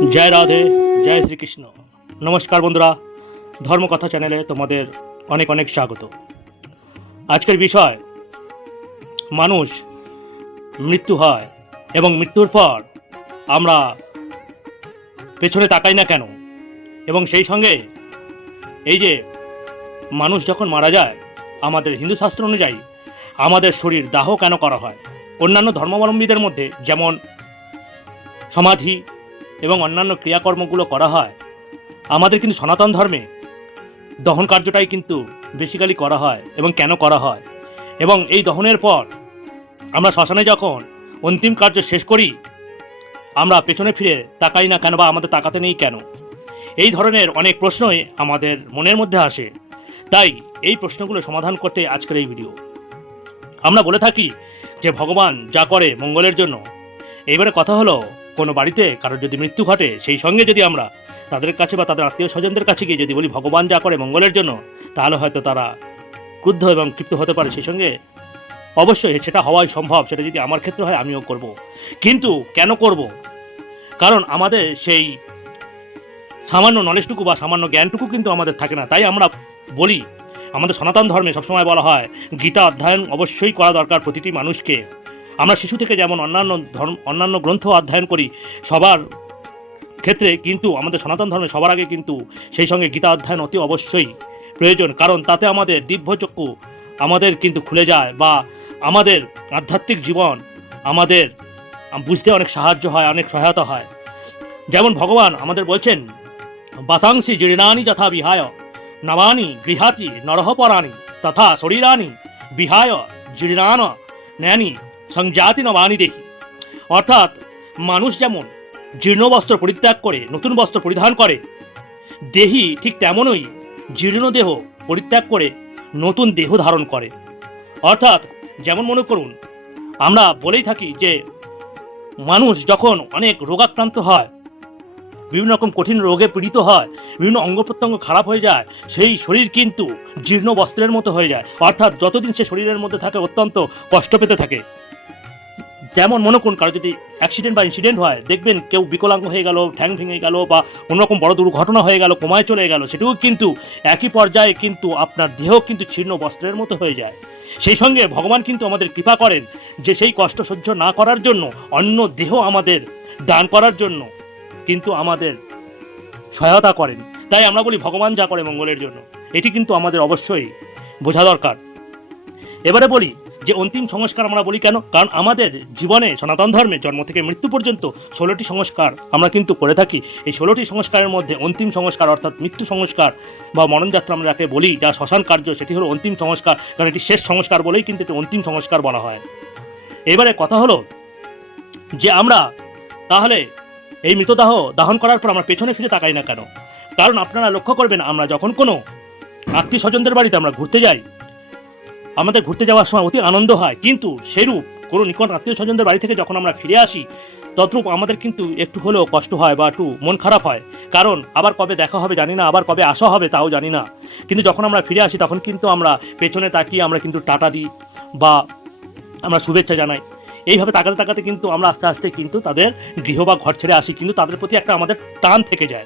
জয় রাধে, জয় শ্রীকৃষ্ণ। নমস্কার বন্ধুরা, ধর্মকথা চ্যানেলে তোমাদের অনেক অনেক স্বাগত। আজকের বিষয়, মানুষ মৃত্যু হয় এবং মৃত্যুর পর আমরা পেছনে তাকাই না কেন? এবং সেই সঙ্গে এই যে মানুষ যখন মারা যায়, আমাদের হিন্দু শাস্ত্র অনুযায়ী আমাদের শরীর দাহ কেন করা হয়? অন্যান্য ধর্মাবলম্বীদের মধ্যে যেমন সমাধি এবং অন্যান্য ক্রিয়াকর্মগুলো করা হয়। আমাদের কিন্তু সনাতন ধর্মে দহন কার্যটাই কিন্তু বেসিক্যালি করা হয় এবং কেন করা হয়। এবং এই দহনের পর আমরা শ্মশানে যখন অন্তিম কার্য শেষ করি, আমরা পেছনে ফিরে তাকাই না কেন বা আমাদের তাকাতে নেই কেন? এই ধরনের অনেক প্রশ্নই আমাদের মনের মধ্যে আসে। তাই এই প্রশ্নগুলো সমাধান করতে আজকের এই ভিডিও আমরা বলে থাকি যে ভগবান যা করে মঙ্গলের জন্য। এইবারে কথা হলো কোনো বাড়িতে কারোর যদি মৃত্যু ঘটে, সেই সঙ্গে যদি আমরা তাদের কাছে বা তাদের আত্মীয় স্বজনদের কাছে গিয়ে যদি বলি ভগবান যা করে মঙ্গলের জন্য, তাহলে হয়তো তারা ক্রুদ্ধ এবং ক্ষিপ্ত হতে পারে সেই সঙ্গে। অবশ্যই সেটা হওয়াই সম্ভব, সেটা যদি আমার ক্ষেত্রে হয় আমিও করব। কিন্তু কেন করব? কারণ আমাদের সেই সামান্য নলেজটুকু বা সামান্য জ্ঞানটুকু কিন্তু আমাদের থাকে না। তাই আমরা বলি, আমাদের সনাতন ধর্মে সবসময় বলা হয়, গীতা অধ্যয়ন অবশ্যই করা দরকার প্রতিটি মানুষকে। আমরা শিশু থেকে যেমন অন্যান্য ধর্ম, অন্যান্য গ্রন্থ অধ্যয়ন করি, সবার ক্ষেত্রে কিন্তু আমাদের সনাতন ধর্মে সবার আগে কিন্তু সেই সঙ্গে গীতা অধ্যয়ন অতি অবশ্যই প্রয়োজন, কারণ তাতে আমাদের দিব্যচক্ষু আমাদের কিন্তু খুলে যায় বা আমাদের আধ্যাত্মিক জীবন আমাদের বুঝতে অনেক সাহায্য হয়, অনেক সহায়তা হয়। যেমন ভগবান আমাদের বলছেন, বাসাংসি জীর্ণানি যথা বিহায় নবানি গৃহাতি নরহপরাণী তথা শরীরানি বিহায় জীর্ণান ন্যানি সংজাতি নবানি দেখি। অর্থাৎ মানুষ যেমন জীর্ণ বস্ত্র পরিত্যাগ করে, নতুন বস্ত্র পরিধান করে, দেহি ঠিক তেমনই জীর্ণ দেহ পরিত্যাগ করে, নতুন দেহ ধারণ করে। অর্থাৎ যেমন মনে করুন, আমরা বলেই থাকি যে মানুষ যখন অনেক রোগাক্রান্ত হয়, বিভিন্ন রকম কঠিন রোগে পীড়িত হয়, বিভিন্ন অঙ্গ প্রত্যঙ্গ খারাপ হয়ে যায়, সেই শরীর কিন্তু জীর্ণ বস্ত্রের মতো হয়ে যায়। অর্থাৎ যতদিন সে শরীরের মধ্যে থাকে, অত্যন্ত কষ্ট পেতে থাকে। যেমন মনে করুন কারও যদি অ্যাক্সিডেন্ট বা ইনসিডেন্ট হয়, দেখবেন কেউ বিকলাঙ্গ হয়ে গেল ঠ্যাং ভেঙে গেল বা কোনোরকম বড় দুর্ঘটনা হয়ে গেল, কোমায় চলে গেল, সেটাও কিন্তু একই পর্যায়ে কিন্তু আপনার দেহ কিন্তু ছিন্ন বস্ত্রের মতো হয়ে যায়। সেই সঙ্গে ভগবান কিন্তু আমাদের কৃপা করেন যে সেই কষ্ট সহ্য না করার জন্য, অন্য দেহ আমাদের দান করার জন্য কিন্তু আমাদের সহায়তা করেন। তাই আমরা বলি ভগবান যা করে মঙ্গলের জন্য, এটি কিন্তু আমাদের অবশ্যই বোঝা দরকার। এবারে বলি যে অন্তিম সংস্কার আমরা বলি কেন? কারণ আমাদের জীবনে সনাতন ধর্মে জন্ম থেকে মৃত্যু পর্যন্ত ষোলোটি সংস্কার আমরা কিন্তু করে থাকি। এই ষোলোটি সংস্কারের মধ্যে অন্তিম সংস্কার অর্থাৎ মৃত্যু সংস্কার বা মরণযাত্রা আমরা যাকে বলি, যা শ্মশান কার্য, সেটি হলো অন্তিম সংস্কার। কারণ এটি শেষ সংস্কার বলেই কিন্তু এটি অন্তিম সংস্কার বলা হয়। এবারে কথা হলো যে আমরা তাহলে এই মৃতদাহ দাহন করার পর আমরা পেছনে ফিরে তাকাই না কেন? কারণ আপনারা লক্ষ্য করবেন, আমরা যখন কোনো আত্মীয় স্বজনদের বাড়িতে আমরা ঘুরতে যাই আমাদের ঘুরতে যাওয়ার সময় অতি আনন্দ হয়। কিন্তু সেরূপ কোনো নিকট আত্মীয় স্বজনদের বাড়ি থেকে যখন আমরা ফিরে আসি, তদ্রূপ আমাদের কিন্তু একটু হলেও কষ্ট হয় বা একটু মন খারাপ হয়। কারণ আবার কবে দেখা হবে জানি না, আবার কবে আসা হবে তাও জানি না। কিন্তু যখন আমরা ফিরে আসি, তখন কিন্তু আমরা পেছনে তাকিয়ে আমরা কিন্তু টাটা দিই বা আমরা শুভেচ্ছা জানাই। এইভাবে তাকাতে তাকাতে কিন্তু আমরা আস্তে আস্তে কিন্তু তাদের গৃহ বা ঘর ছেড়ে আসি। কিন্তু তাদের প্রতি একটা আমাদের টান থেকে যায়।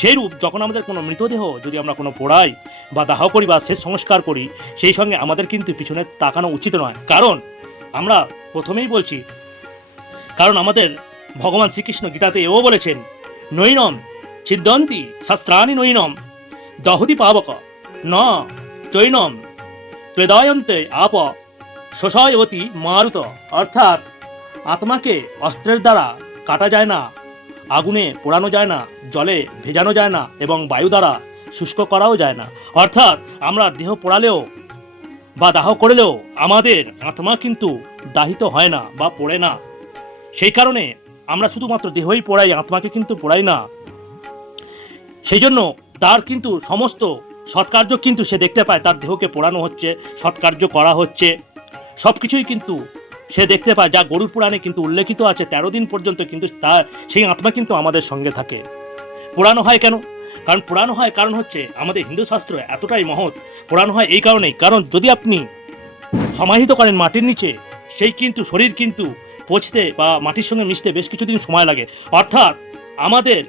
সেই রূপ যখন আমাদের কোনো মৃতদেহ যদি আমরা কোনো পোড়াই বা দাহ করি বা শেষ সংস্কার করি, সেই সঙ্গে আমাদের কিন্তু পিছনে তাকানো উচিত নয়। কারণ আমরা প্রথমেই বলছি, কারণ আমাদের ভগবান শ্রীকৃষ্ণ গীতাতে এও বলেছেন, নৈনম ছিদ্দন্তি শাস্ত্রাণি নৈনম দহতি পাবক, ন চৈনম প্রেদয়ন্তে আপ শোষয়বতী মারুত। অর্থাৎ আত্মাকে অস্ত্রের দ্বারা কাটা যায় না। আগুনে পোড়ানো যায় না, জলে ভেজানো যায় না এবং বায়ু দ্বারা শুষ্ক করাও যায় না। অর্থাৎ আমরা দেহ পোড়ালেও বা দাহ করলেও আমাদের আত্মা কিন্তু দাহিত হয় না বা পড়ে না। সেই কারণে আমরা শুধুমাত্র দেহই পোড়াই, আত্মাকে কিন্তু পোড়াই না। সেই জন্য তার কিন্তু সমস্ত সৎকার্য কিন্তু সে দেখতে পায়, তার দেহকে পোড়ানো হচ্ছে, সৎকার্য করা হচ্ছে। সব কিছুই কিন্তু সে দেখতে পায়, যা গরুর পুরাণে কিন্তু উল্লেখিত আছে, তেরো দিন পর্যন্ত কিন্তু তার সেই আত্মা কিন্তু আমাদের সঙ্গে থাকে। পোড়ানো হয় কেন? কারণ পোড়ানো হয়, কারণ হচ্ছে আমাদের হিন্দু শাস্ত্র এতটাই মহৎ। পোড়ানো হয় এই কারণেই, কারণ যদি আপনি সমাহিত করেন মাটির নিচে, সেই কিন্তু শরীর কিন্তু পচতে বা মাটির সঙ্গে মিশতে বেশ কিছুদিন সময় লাগে। অর্থাৎ আমাদের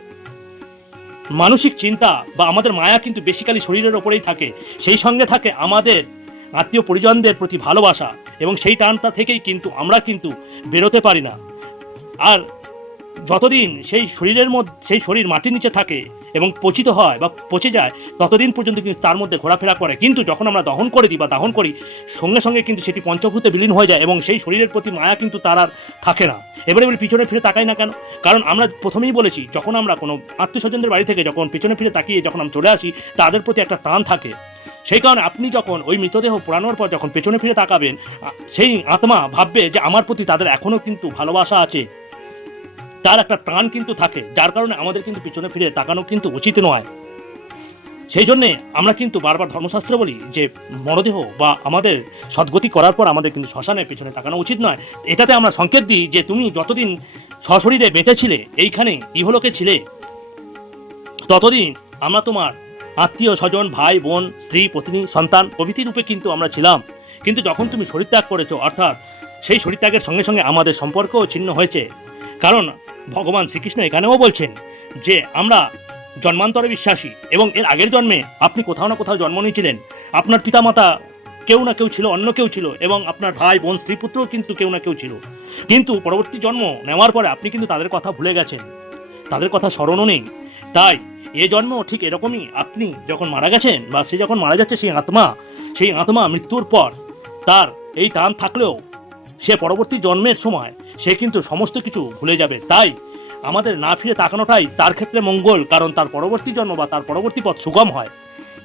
মানসিক চিন্তা বা আমাদের মায়া কিন্তু বেসিক্যালি শরীরের ওপরেই থাকে। সেই সঙ্গে থাকে আমাদের আত্মীয় পরিজনদের প্রতি ভালোবাসা। এবং সেই টানটা থেকেই কিন্তু আমরা কিন্তু বেরোতে পারি না। আর যতদিন সেই শরীরের মধ্যে, সেই শরীর মাটির নিচে থাকে এবং পচিত হয় বা পচে যায়, ততদিন পর্যন্ত কিন্তু তার মধ্যে ঘোরাফেরা করে। কিন্তু যখন আমরা দহন করে দিই বা দাহন করি, সঙ্গে সঙ্গে কিন্তু সেটি পঞ্চভূতে বিলীন হয়ে যায় এবং সেই শরীরের প্রতি মায়া কিন্তু তার আর থাকে না। এবারে এবারে পিছনে ফিরে তাকাই না কেন? কারণ আমরা প্রথমেই বলেছি, যখন আমরা কোনো আত্মীয় স্বজনদের বাড়ি থেকে যখন পিছনে ফিরে তাকিয়ে যখন আমরা চলে আসি, তাদের প্রতি একটা টান থাকে। সেই কারণে আপনি যখন ওই মৃতদেহ পোড়ানোর পর যখন পেছনে ফিরে তাকাবেন সেই আত্মা ভাববে যে আমার প্রতি তাদের এখনও কিন্তু ভালোবাসা আছে। তার একটা প্রাণ কিন্তু থাকে, যার কারণে আমাদের কিন্তু পিছনে ফিরে তাকানো কিন্তু উচিত নয়। সেই জন্যে আমরা কিন্তু বারবার ধর্মশাস্ত্র বলি যে, মরদেহ বা আমাদের সদ্গতি করার পর আমাদের কিন্তু শ্মশানে পিছনে তাকানো উচিত নয়। এটাতে আমরা সংকেত দিই যে, তুমি যতদিন সশরীরে বেঁচেছিলে এইখানে ইহলোকে ছিলে। ততদিন আমরা তোমার আত্মীয় স্বজন, ভাই, বোন, স্ত্রী পত্নী সন্তান প্রভৃতি রূপে কিন্তু আমরা ছিলাম। কিন্তু যখন তুমি শরীরত্যাগ করেছ, অর্থাৎ সেই শরীরত্যাগের সঙ্গে সঙ্গে আমাদের সম্পর্কও ছিন্ন হয়েছে। কারণ ভগবান শ্রীকৃষ্ণ এখানেও বলছেন যে, আমরা জন্মান্তরে বিশ্বাসী এবং এর আগের জন্মে আপনি কোথাও না কোথাও জন্ম নিয়েছিলেন। আপনার পিতামাতা কেউ না কেউ ছিল, অন্য কেউ ছিল এবং আপনার ভাই, বোন, স্ত্রী, পুত্রও কিন্তু কেউ না কেউ ছিল। কিন্তু পরবর্তী জন্ম নেওয়ার পরে আপনি কিন্তু তাদের কথা ভুলে গেছেন। তাদের কথা স্মরণও নেই। তাই এ জন্ম ঠিক এরকমই আপনি যখন মারা গেছেন বা সে যখন মারা যাচ্ছে সেই আত্মা সেই আত্মা মৃত্যুর পর তার এই টান থাকলেও সে পরবর্তী জন্মের সময় সে কিন্তু সমস্ত কিছু ভুলে যাবে। তাই আমাদের না ফিরে তাকানোটাই তার ক্ষেত্রে মঙ্গল, কারণ তার পরবর্তী জন্ম বা তার পরবর্তী পথ সুগম হয়।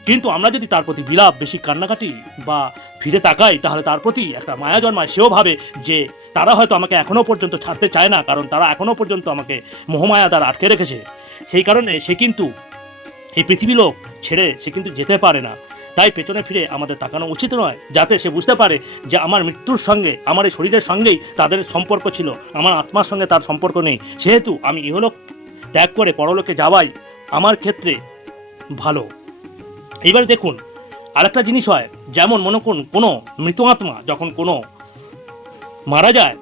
কিন্তু আমরা যদি তার প্রতি বিলাপ, বেশি কান্নাকাটি বা ফিরে তাকাই, তাহলে তার প্রতি একটা মায়া জন্মায়। সেও ভাবে যে তারা হয়তো আমাকে এখনও পর্যন্ত ছাড়তে চায় না, কারণ তারা এখনও পর্যন্ত আমাকে মোহমায়া দ্বারা আটকে রেখেছে। সেই কারণে সে কিন্তু এই পৃথিবী লোক ছেড়ে সে কিন্তু যেতে পারে না। তাই পেছনে ফিরে আমাদের তাকানো উচিত নয়, যাতে সে বুঝতে পারে যে আমার মৃত্যুর সঙ্গে, আমার এই শরীরের সঙ্গেই তাদের সম্পর্ক ছিল, আমার আত্মার সঙ্গে তার সম্পর্ক নেই। সেহেতু আমি ইহলোক ত্যাগ করে পরলোকে যাওয়াই আমার ক্ষেত্রে ভালো। এবার দেখুন, আরেকটা জিনিস হয়, যেমন মনে করুন, কোনো মৃত আত্মা যখন কোনো মারা যায়,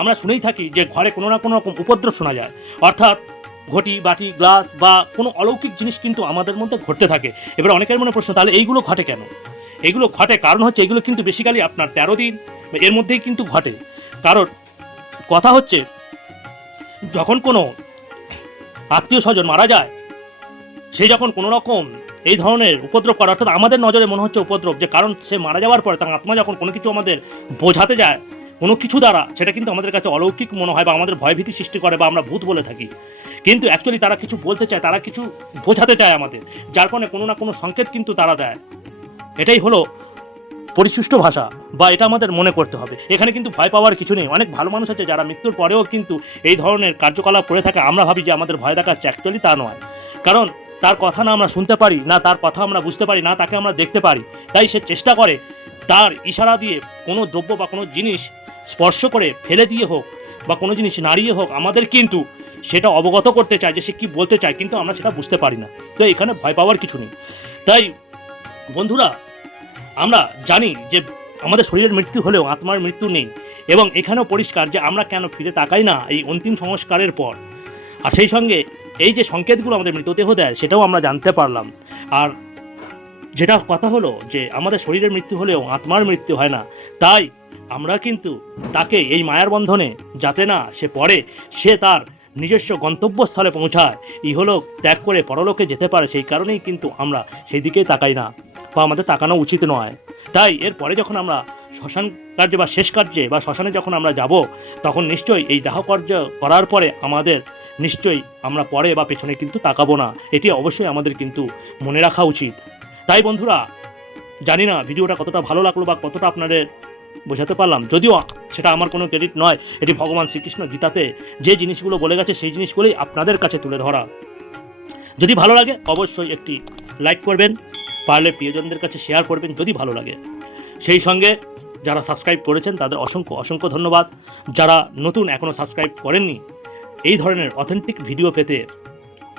আমরা শুনেই থাকি যে ঘরে কোনো না কোনো রকম উপদ্রব শোনা যায়। অর্থাৎ ঘটি, বাটি, গ্লাস বা কোনো অলৌকিক জিনিস কিন্তু আমাদের মধ্যে ঘটতে থাকে। এবার অনেকের মনে প্রশ্ন, তাহলে এইগুলো ঘটে কেন? এগুলো ঘটে কারণ হচ্ছে এগুলো কিন্তু বেসিক্যালি আপনার তেরো দিন এর মধ্যেই কিন্তু ঘটে। কারণ কথা হচ্ছে, যখন কোনো আত্মীয় স্বজন মারা যায়, সে যখন কোনো রকম এই ধরনের উপদ্রব করে, অর্থাৎ আমাদের নজরে মনে হচ্ছে উপদ্রব, যে কারণ সে মারা যাওয়ার পরে তার আত্মা যখন কোনো কিছু আমাদের বোঝাতে যায়, কোনো কিছু দ্বারা, সেটা কিন্তু আমাদের কাছে অলৌকিক মনে হয় বা আমাদের ভয়ভীতি সৃষ্টি করে বা আমরা ভূত বলে থাকি। কিন্তু অ্যাকচুয়ালি তারা কিছু বলতে চায়, তারা কিছু বোঝাতে চায় আমাদের। যার কারণে কোনো না কোনো সংকেত কিন্তু তারা দেয়। এটাই হলো পরিশিষ্ট ভাষা, বা এটা আমাদের মনে করতে হবে। এখানে কিন্তু ভয় পাওয়ার কিছু নেই। অনেক ভালো মানুষ আছে যারা মৃত্যুর পরেও কিন্তু এই ধরনের কার্যকলাপ করে থাকে। আমরা ভাবি যে আমাদের ভয় দেখাচ্ছে অ্যাকচুয়ালি তা নয়। কারণ তার কথা না আমরা শুনতে পারি, না তার কথা আমরা বুঝতে পারি, না তাকে আমরা দেখতে পারি। তাই সে চেষ্টা করে তার ইশারা দিয়ে কোনো দ্রব্য বা কোনো জিনিস স্পর্শ করে ফেলে দিয়ে হোক, বা কোনো জিনিস নাড়িয়ে হোক, আমাদের কিন্তু সেটা অবগত করতে চায় যে সে কী বলতে চায়, কিন্তু আমরা সেটা বুঝতে পারি না। তো এখানে ভয় পাওয়ার কিছু নেই। তাই বন্ধুরা, আমরা জানি যে আমাদের শরীরের মৃত্যু হলেও আত্মার মৃত্যু নেই এবং এখানেও পরিষ্কার যে আমরা কেন ফিরে তাকাই না এই অন্তিম সংস্কারের পর। আর সেই সঙ্গে এই যে সংকেতগুলো আমাদের মৃতদেহ দেয়, সেটাও আমরা জানতে পারলাম। আর যেটা কথা হলো যে আমাদের শরীরের মৃত্যু হলেও আত্মার মৃত্যু হয় না, তাই আমরা কিন্তু তাকে এই মায়ার বন্ধনে যাতে না সে পড়ে, সে তার নিজস্ব গন্তব্যস্থলে পৌঁছায়। ইহলোক ত্যাগ করে পরলোকে যেতে পারে সেই কারণেই কিন্তু আমরা সেই দিকে তাকাই না বা আমাদের তাকানো উচিত নয়। তাই এরপরে যখন আমরা শ্মশান কার্যে বা শেষ কার্যে বা শ্মশানে যখন আমরা যাব, তখন নিশ্চয়ই এই দাহ কার্য করার পরে আমাদের নিশ্চয়ই আমরা পরে বা পেছনে কিন্তু তাকাবো না। এটি অবশ্যই আমাদের কিন্তু মনে রাখা উচিত। তাই বন্ধুরা, জানি না ভিডিওটা কতটা ভালো লাগল বা কতটা আপনাদের বোঝাতে পারলাম। যদিও সেটা আমার কোনো ক্রেডিট নয়, এটি ভগবান শ্রীকৃষ্ণ গীতাতে যে জিনিসগুলো বলে গেছে সেই জিনিসগুলোই আপনাদের কাছে তুলে ধরা। যদি ভালো লাগে অবশ্যই একটি লাইক করবেন, পারলে প্রিয়জনদের কাছে শেয়ার করবেন যদি ভালো লাগে। সেই সঙ্গে যারা সাবস্ক্রাইব করেছেন তাদের অসংখ্য অসংখ্য ধন্যবাদ। যারা নতুন এখনও সাবস্ক্রাইব করেননি, এই ধরনের অথেন্টিক ভিডিও পেতে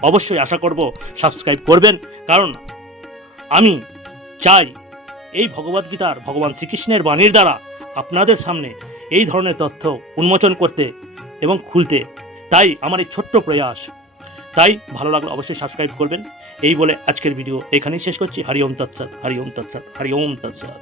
অবশ্যই আশা করব সাবস্ক্রাইব করবেন। কারণ আমি চাই এই ভগবদ্গীতার ভগবান শ্রীকৃষ্ণের বাণীর দ্বারা আপনাদের সামনে এই ধরনের তথ্য উন্মোচন করতে এবং খুলতে তাই আমার এই ছোট্ট প্রয়াস। তাই ভালো লাগলে অবশ্যই সাবস্ক্রাইব করবেন। এই বলে আজকের ভিডিও এখানেই শেষ করছি। হরি ওম তৎসৎ, হরি ওম তৎসৎ, হরি ওম তৎসৎ।